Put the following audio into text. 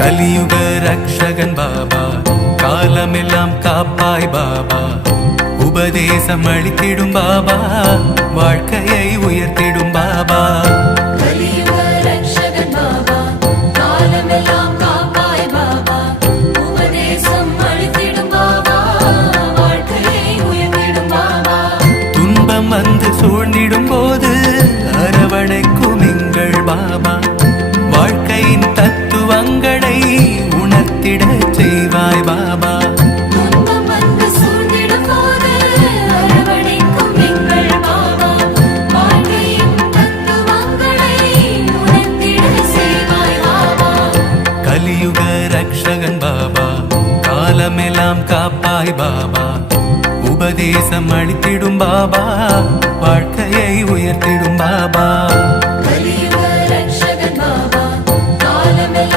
கலியுக ரக்ஷகன் பாபா, காலமெல்லாம் காப்பாய் பாபா, உபதேசம் அளித்திடும் பாபா, வாழ்க்கையை உயர்த்திடும் பாபா. கலியுக ரக்ஷகன் பாபா, காலமெல்லாம் காப்பாய் பாபா, உபதேசம் அளித்திடும் பாபா, வாழ்க்கையை உயர்த்திடும் பாபா. துன்பம் வந்து சூழ்ந்திடும் போது அரவணைக்கும் எங்கள் பாபா, வாழ்க்கையின் தத்துவங்களை உணர்த்திட செய்வாய் பாபா. துன்பம் வந்து சூழ்ந்திடும் போது அரவணைக்கும் எங்கள் பாபா, வாழ்க்கையின் தத்துவங்களை உணர்த்திட செய்வாய் பாபா. கலியுக ரக்ஷகன் பாபா, காலமெல்லாம் காப்பாய் பாபா, உபதேசம் அளித்திடும் பாபா, வாழ்க்கையை உயர்த்திடும் பாபா.